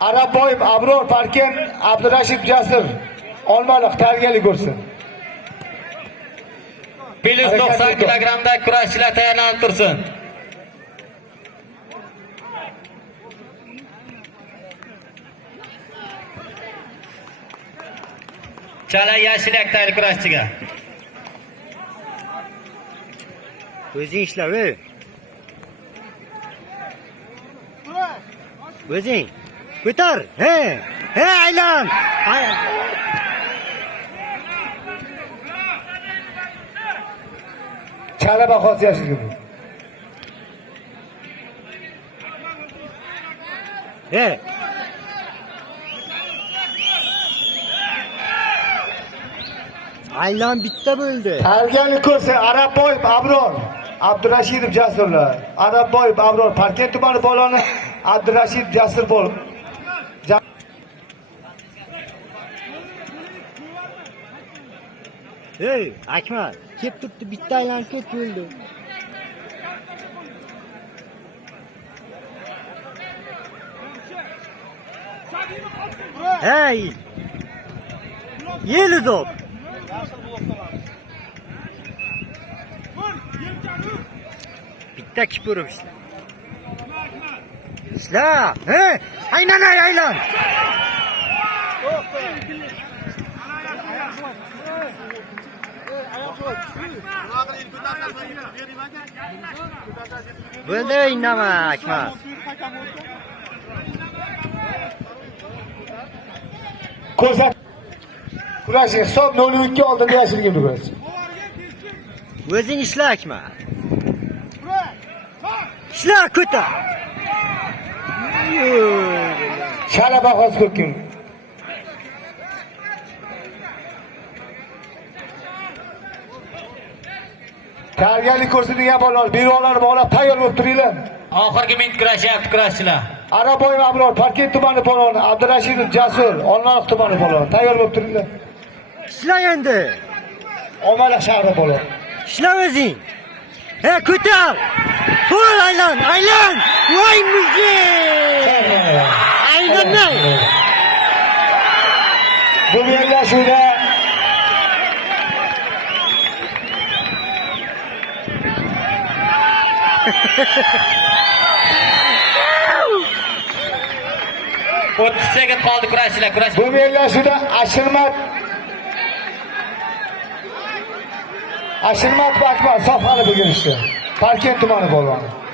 Arabboyev Abror Parken Abdurashid Jasur Olmaliq tayyorgarlik ko'rsin. Plus 90 kilogramda kurashchilar tayyorlanib tursin. Chala yashilak tayyor kurashchiga. O'zing ishlav, ey. O'zing. Ko'tar. He, aylan. Chala bahosi yashilgi bu. He. Aylan bitta bo'ldi. Tayyorgarlik ko'rsin. Arabboyev Abror Abdurashidov Jasurlar. Arabboyev Abror Parken tumani polvoni Abdurashid Jasur bo'lib. Hey, Akmal, kelib turibdi, bitta aylanib ket bo'ldi. Hey! Yelizov. Bitta kipurib ishla. Ishla! Hey! Aylan! Bo'ldi, indama, Akmal. Ko'rsat. Kurash hisob 0-2 oldinda yashilgan kurash. O'zing ishla, Akmal. Ishla, ko'tar. Chala bahosi ko'rkim. Tayyorgarlik ko'rsatilgan bolalar, berolar bolalar tayyor bo'lib turinglar. Oxirgi minut kurashyapti kurashchilar. Arabboyev Abror Parken tumani polvoni Abdurashidov Jasur Olmaliq tumani polvoni tayyor bo'lib turinglar. Ishla endi. Olmaliq shahri polvoni. Ishla o'zing. He, ko'tar. Qo'l aylan. Voy muzik. Aylanmay. Bu bellashuvda O'ttiz sekund qoldi kurashchilar. bu bellashuvda Ashirmat Akmal Sofxali bo'lgan ishdi. Parken tumani polvoni.